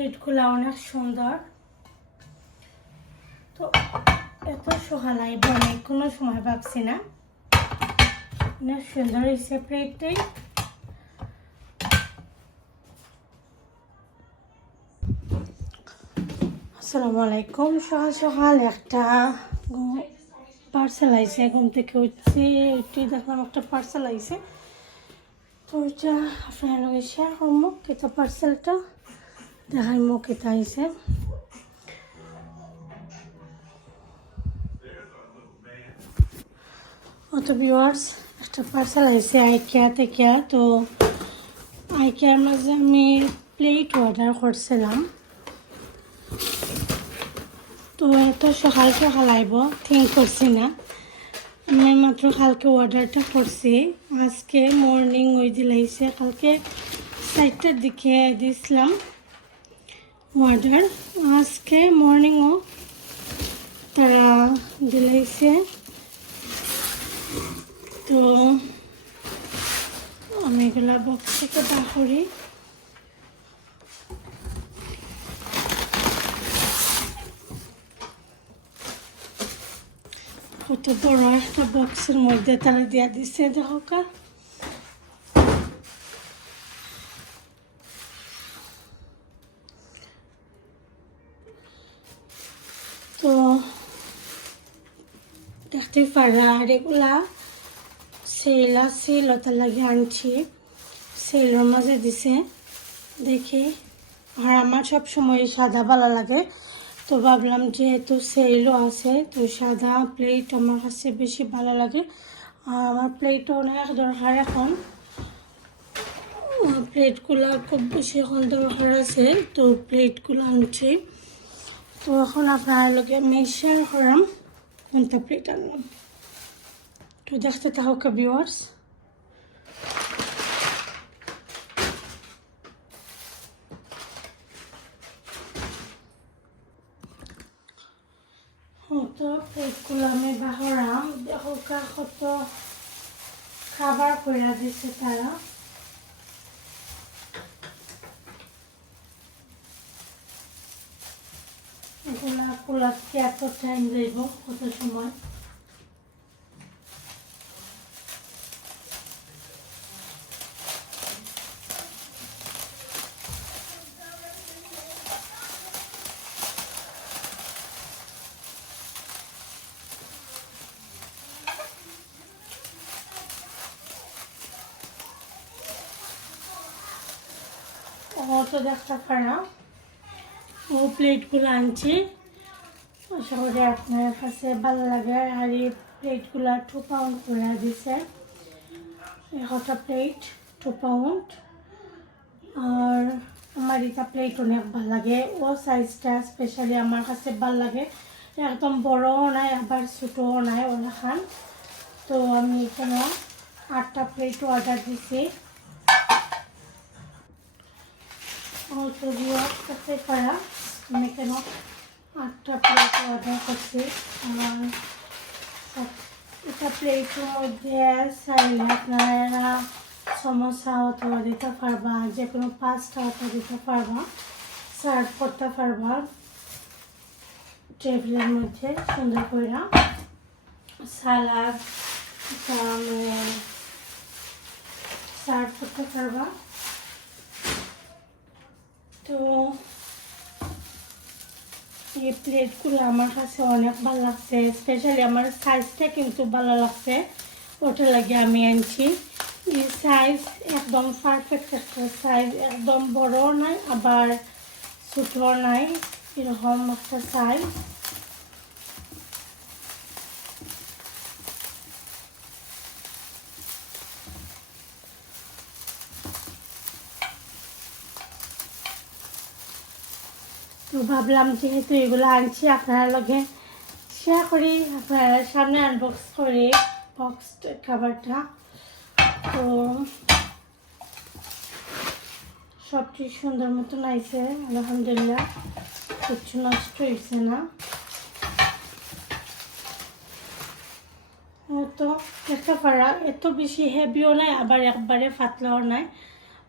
প্লেটগুলো অনেক সুন্দর। তো এত সকালাই বনে কোনো সময় ভাবছি না। অনেক সুন্দর হয়েছে প্লেটটাই আসসালামু আলাইকুম। সকাল সকাল একটা পার্সেল আইছে, ঘুম থেকে উঠছি। উঠে দেখলাম একটা পার্সেল আইছে। তো ওইটা আপনার শেয়ার করব কেতা পার্সেলটা দেখাই মো কেতা আইছে অত ভিউয়ার্স একটা পার্সেল আইছে আইকিয়া থেকে, তো আইকিয়ার মাঝে আমি প্লেট অর্ডার করছিলাম। তো এত সকাল সকাল আইব থিঙ্ক করছি না। আমি মাত্র কালকে অর্ডারটা করছি। আজকে মর্নিং ওই দিলাইছে কালকে চারটার দিকে দিয়েছিলাম অর্ডার আজকে মর্নিংও তারা দিলাইছে। তো আমি এগুলা বক্স থেকে বার করি। কত বড় একটা বক্সের মধ্যে তারা দিয়া দিচ্ছে দেখো কা তো দেখতে পারলা আর এগুলা সেল আছে লতা লাগে আনছি। সেলের মাঝে দিছে, দেখি। আর আমার সব সময় সাদা ভালো লাগে। তো ভাবলাম যেহেতু সেলও আছে, তো সাদা প্লেট আমার কাছে বেশি ভালো লাগে। আর আমার প্লেটও অনেক দরকার এখন। প্লেটগুলো খুব বেশি এখন দরকার আছে, তো প্লেটগুলো আনছি। তো এখন আপনার লগে আমি করাম, কোনটা প্লেট আনলাম? তো দেখতে থাকুক ভিউয়ার্স তো প্লেটগুলো আমি বাহরাম। দেখো কত খাবার করে দিছে তারা। এগুলা পোলাপকে এত টাইম দেব? কত সময়? দেখতে পারা ও প্লেটগুলো আনছি। আশা করি আপনার কাছে ভালো লাগে। আর এই প্লেটগুলো টু পাউন্ড করে দিছে। একটা প্লেট টু পাউন্ড আর আমার এটা প্লেট অনেক ভালো লাগে। ও সাইজটা স্পেশালি আমার কাছে ভালো লাগে। একদম বড়ও নাই, আবার ছোটও নাই ওখান তো আমি এখানে আটটা প্লেট অর্ডার দিছি। অল্প দিয়ে করতে পারা আমি কেন আটটা প্লেট অর্ডার করছি? আর এটা প্লেটের মধ্যে চাইলে আপনারা সমোসা অথবা দিতে পারবা যে কোনো পাঁচটা অথবা দিতে পারবা সার্ভ করতে পারবা। টেবিলের মধ্যে সুন্দর করে সালাদ সার্ভ করতে পারবা। তো এই প্লেটগুলো আমার কাছে অনেক ভালো লাগছে স্পেশালি আমার সাইজটা কিন্তু ভালো লাগছে। ওটা লাগে আমি আনছি। এই সাইজ একদম পারফেক্ট একটা সাইজ একদম বড়ও নাই, আবার ছোটও নাই, এরকম একটা সাইজ ভাবলাম যেহেতু এগুলো আনছি, আপনারা লগে শেয়ার করি, আপনারা সামনে আনবক্স করি বক্স খাবারটা। তো সবটি সুন্দর মতন আইছে আলহামদুলিল্লাহ, কিচ্ছু নষ্ট হয়েছে না। তো একটা পারা এত বেশি হেভিও নাই, আবার একবারে পাতলাও নাই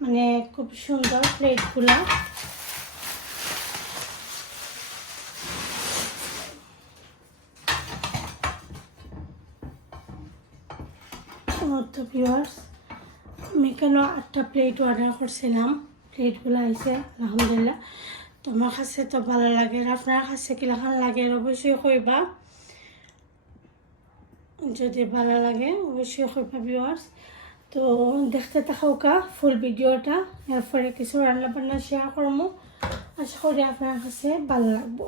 মানে খুব সুন্দর প্লেটগুলা তো ভিউয়ার্স আমি কেন আটটা প্লেট অর্ডার করছিলাম? প্লেটগুলো আইছে, আলহামদুলিল্লাহ। তোমার কাছে তো ভালো লাগে আপনার কাছে কিলাখান লাগে অবশ্যই কইবা। যদি ভালো লাগে, অবশ্যই কইবা ভিউয়ার্স তো দেখতে থাকা ফুল ভিডিওটা। এরপরে কিছু রান্না বান্না শেয়ার করব আশা করি আপনার কাছে ভালো লাগবো।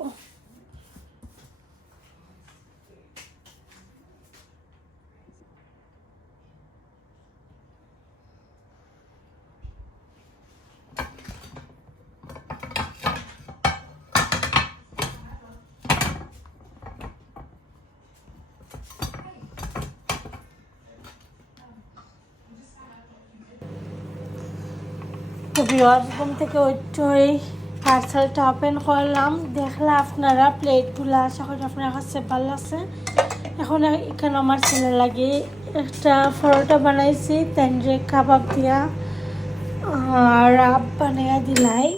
ভিওয়ার্স ঘুম থেকে ওই পার্সেলটা ওপেন করলাম। দেখলে আপনারা প্লেটগুলো আশা করি আপনার কাছে ভালো আছে। এখন এখানে আমার ছেলে লাগে। একটা পরোটা বানাইছি তেনরে কাবাব দিয়া। রাব বানাইয়া দিলাই।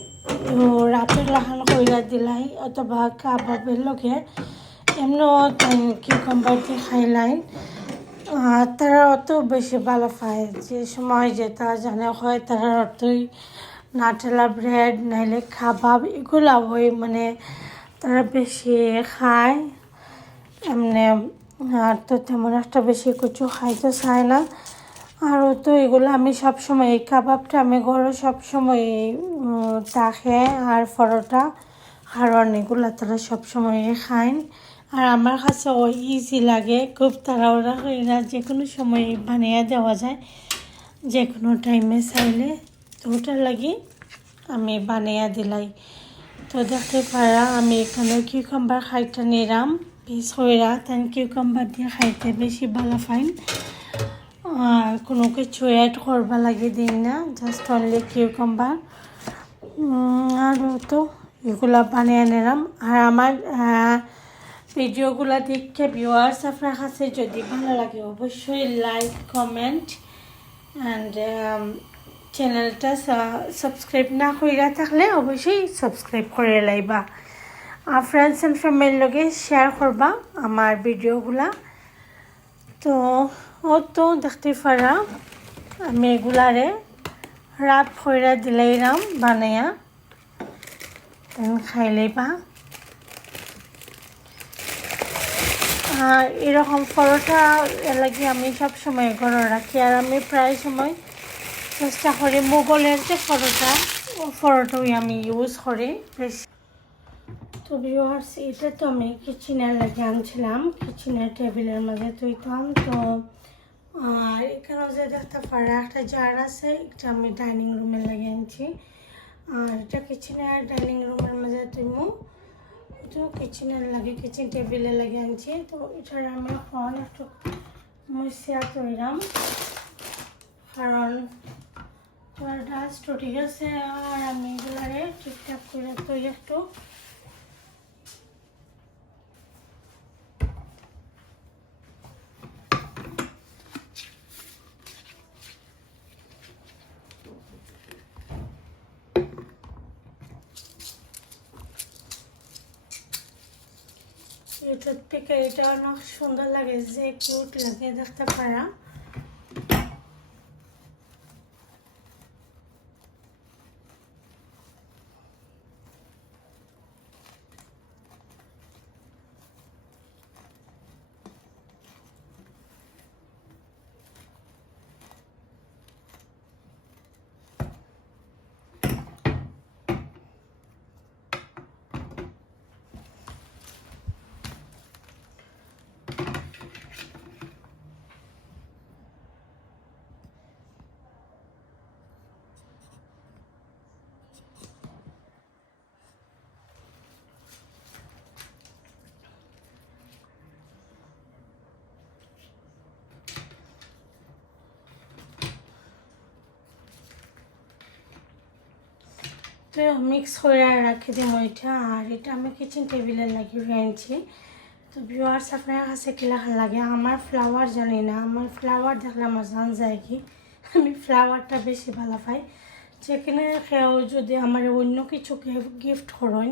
তো রাতের লাহান কইরা দিলাই, অথবা কাবাবের লগে। এমনও কিউকাম্বার দিয়ে খাইলাই আর তারা অত বেশি ভালো পায়। যে সময় যেটা জানে, হয় তারা অতই নাটেলা ব্রেড নাইলে কাবাব, এগুলা ওই মানে তারা বেশি খায়। এমনি, আর তো তেমন একটা বেশি কিছু খাইতে চায় না। আর তো এগুলো আমি সবসময়, এই কাবাবটা আমি ঘরে সবসময় তাকে আর পরোটা কারণ এগুলা তারা সবসময় খায়। আর আমার কাছে ও ইজি লাগে, খুব তাড়াহুড়া হয় না যে কোনো সময় বানিয়ে দেওয়া যায় যে কোনো টাইমে চাইলে। ওটার লাগি আমি বানিয়ে দিলাই। তো দেখতে পারা, আমি এখানে কিউকাম্বার খাইতে নিলাম পিস হইরা তেন কিউকাম্বার দিয়ে খাইতে বেশি ভালো ফাইন আর কোনো কিছু অ্যাড করবা লাগে দিন না জাস্ট অনলি কিউকাম্বার আর তো এগুলা বানিয়ে নিলাম আর আমার ভিডিওগুলো দেখে ভিউয়ার্স আপনার কাছে যদি ভালো লাগে, অবশ্যই লাইক কমেন্ট অ্যান্ড চ্যানেলটা সাবস্ক্রাইব না কইরা থাকলে অবশ্যই সাবস্ক্রাইব করে লাইবা। আর ফ্রেন্ডস অ্যান্ড ফ্যামিলির লগে শেয়ার করবা আমার ভিডিওগুলা তো ও তো দেখতে পারা, আমি এগুলারে রাত কইরা দিলাইরাম বানাইয়া খাইলেইবা আর এরকম পরোটা লাগে আমি সব সময় ঘরে রাখি। আর আমি প্রায় সময় চেষ্টা করি, মোগলের যে পরোটা ও পরোটাই আমি ইউজ করি বেশি। তো ভিউয়ার্স এটা তো আমি কিচেনের লাগে আনছিলাম কিচেনের টেবিলের মাঝে তুইতাম তো, আর এখানে যে দেখতে পারা, একটা জার আছে, এটা আমি ডাইনিং রুমে লাগে আনছি। আর এটা কিচেনের ডাইনিং রুমের মাঝে তুইমু তো কিচেনের লাগে কিচেন টেবিলে লাগে আনছি। তো এটার আমি এখন একটু মুসিয়া তৈরাম কারণ তোমার ডাস্ট ঠিক আছে আর আমি এগুলারে ঠিকঠাক করে তৈরি একটু। ইউটিউব থেকে এটা অনেক সুন্দর লাগে, যে কিউট লাগে দেখতে পারা। তো মিক্স করে রাখি দিম ওইটা আর এটা আমি কিচেন টেবিলে লাগিয়ে আনছি। তো ভিউয়ার্স আপনার কাছে কিলাখান লাগে আমার ফ্লাওয়ার জানি না। আমার ফ্লাওয়ার দেখলে আমার জান যায় কি? আমি ফ্লাওয়ারটা বেশি ভালো পাই। যেখানে খেয়েও যদি আমার অন্য কিছু গিফট করেন,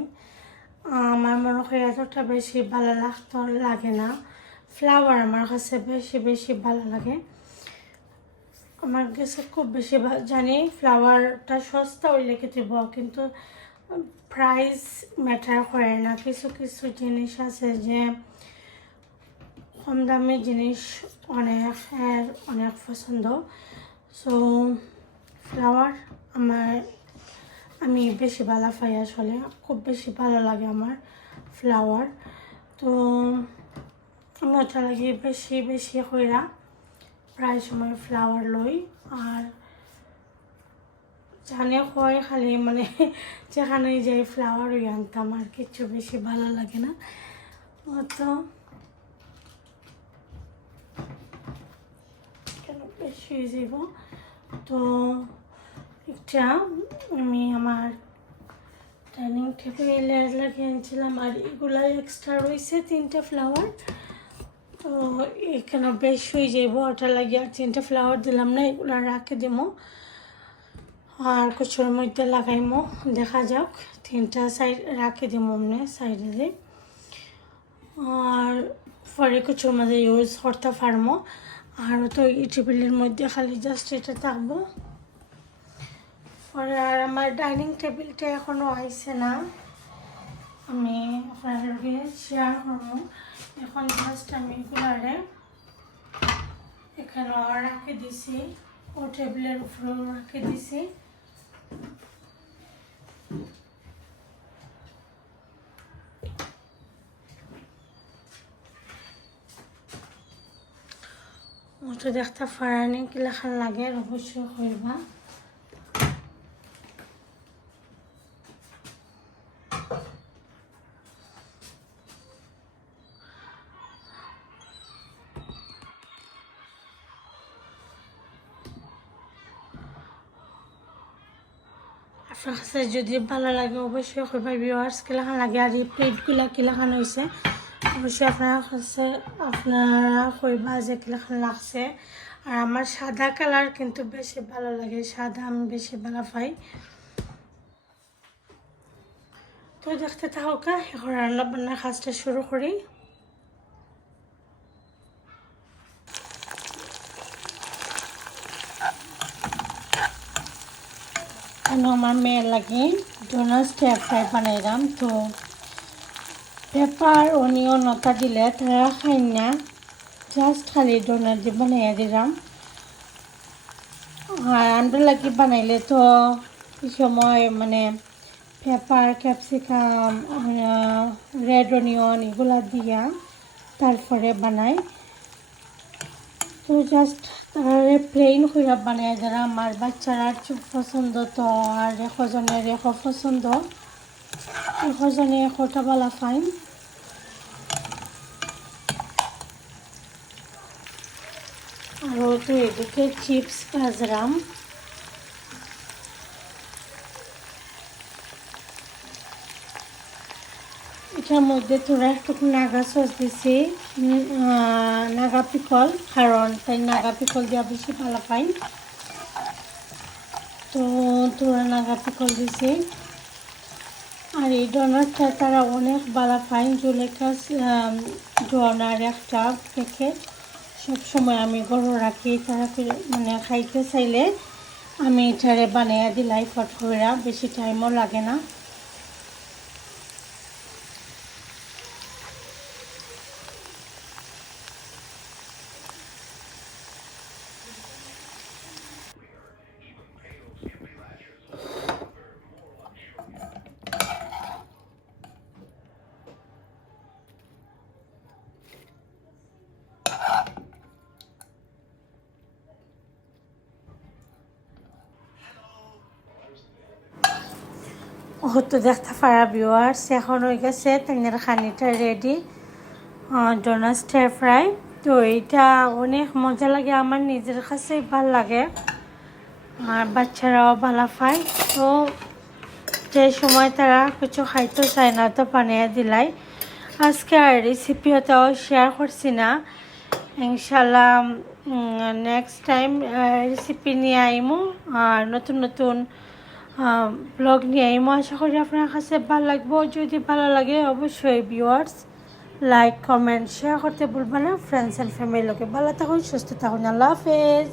আমার মনে হয় এতটা বেশি ভালো লাগতো লাগে না। ফ্লাওয়ার আমার কাছে বেশি বেশি ভালো লাগে। আমার কাছে খুব বেশি জানি ফ্লাওয়ারটা সস্তা হইলে খেতেব কিন্তু প্রাইস ম্যাটার করে না। কিছু কিছু জিনিস আছে যে, কম দামি জিনিস অনেক অনেক পছন্দ। সো ফ্লাওয়ার আমার, আমি বেশি ভালো পাই আসলে। খুব বেশি ভালো লাগে আমার ফ্লাওয়ার তো, আমি ওটা লাগে বেশি বেশি কইরা প্রায় সময় ফ্লাওয়ার লই আর জানে হয় খালি মানে যেখানে যাই ফ্লাওয়ার ওই আনতাম আর কিছু বেশি ভালো লাগে না। তো বেশি যাব তো একটা আমি আমার ডাইনিং টেবিলে লাগিয়ে আনছিলাম আর এগুলা এক্সট্রা রয়েছে তিনটা ফ্লাওয়ার তো এখানে বেশ হয়ে যাইব ওটা লাগিয়ে আর তিনটা ফ্লাওয়ার দিলাম না, এগুলো রাখে দিব আর কুচুর মধ্যে লাগাইমো, দেখা যাক, তিনটা সাইড রাখে দিব মনে সাইডে দিয়ে আর পরে কুচুর মধ্যে ইউজ করতে পারব আর তো এই মধ্যে খালি জাস্ট এটা থাকব। পরে আর আমার ডাইনিং টেবিলটা এখনও আইছে না। আমি আপনাদেরকে শেয়ার করব। এখন জাস্ট আমি এগুলারে এখানে রাখে দিছি। ও টেবিলের উপরেও রাখে দিছি। ওটা দেখতে ফারানি কিলাখান লাগে অবশ্যই করবা। কাছে যদি ভালো লাগে অবশ্যই কইবা ভিউয়ার্স কিলাখান লাগে, আর এই প্লেটগুলা কিলাখান হয়েছে অবশ্যই আপনার কাছে আপনারা কইবা যে কিলাখান লাগছে। আর আমার সাদা কালার কিন্তু বেশি ভালো লাগে, সাদা আমি বেশি ভালো পাই। তো দেখতে থাকা এখন রান্না বান্নার কাজটা শুরু করি। আমি আমার মেয়ের লাগে ডোনাস স্টেপ ফ্রাই বানাইলাম। তো পেপার, অনিয়ন নতা দিলে তারা খাই না। জাস্ট খালি ডোনাট দিয়ে বানাইয়া দিলাম। আর আন্ডার লাগি বানাইলে তো এই সময় মানে পেপার, ক্যাপসিকাম রেড অনিয়ন এগুলা দিয়া তারপরে বানাই। তো জাস্ট তারা প্লেন খুঁড়া বানায় যারা আমার বাচ্চারা পছন্দ তো, আর এখজনের এখ পছন্দ এখজনে এশটা বলা ফাইন আৰু তো এদিকে চিপস ভাজরাম এটার মধ্যে তোরা একটু নাগা সস দিছি নাগা পিকল, কারণ তাই নাগা পিকল দেওয়া বেশি ভালো পাই। তো তোরা নাগা পিকল দিছি। আর এই ডোনারটা তারা অনেক ভালো পাই জুলেকা ডোনার একটা প্যাকেট সবসময় আমি গরু রাখি, তারা মানে খাইতে চাইলে আমি এটারে বানাইয়া দিলাই, ফট করে বেশি টাইমও লাগে না। হতো দেখতে পারা ভিউয়ার্স এখন হয়ে গেছে তাইনের খানিটা রেডি ডোনাস স্টার ফ্রাই তো এইটা অনেক মজা লাগে, আমার নিজের কাছে ভালো লাগে। আর বাচ্চারাও ভালো তো যে সময় তারা কিছু খাইতে চায় না, তো বানিয়ে দিলাই। আজকে আর রেসিপিও তো শেয়ার করছি না। ইনশাল্লাহ নেক্সট টাইম রেসিপি নিয়ে আইমু। আর নতুন নতুন ব্লগ নিয়ে আইমু আশা করি আপনার কাছে ভালো লাগবো। যদি ভালো লাগে, অবশ্যই ভিউয়ার্স লাইক কমেন্ট শেয়ার করতে ভুলবেন না। ফ্রেন্ডস অ্যান্ড ফ্যামিলির লোকে ভালো থাকুন, সুস্থ থাকুন। আল্লাহ হাফেজ।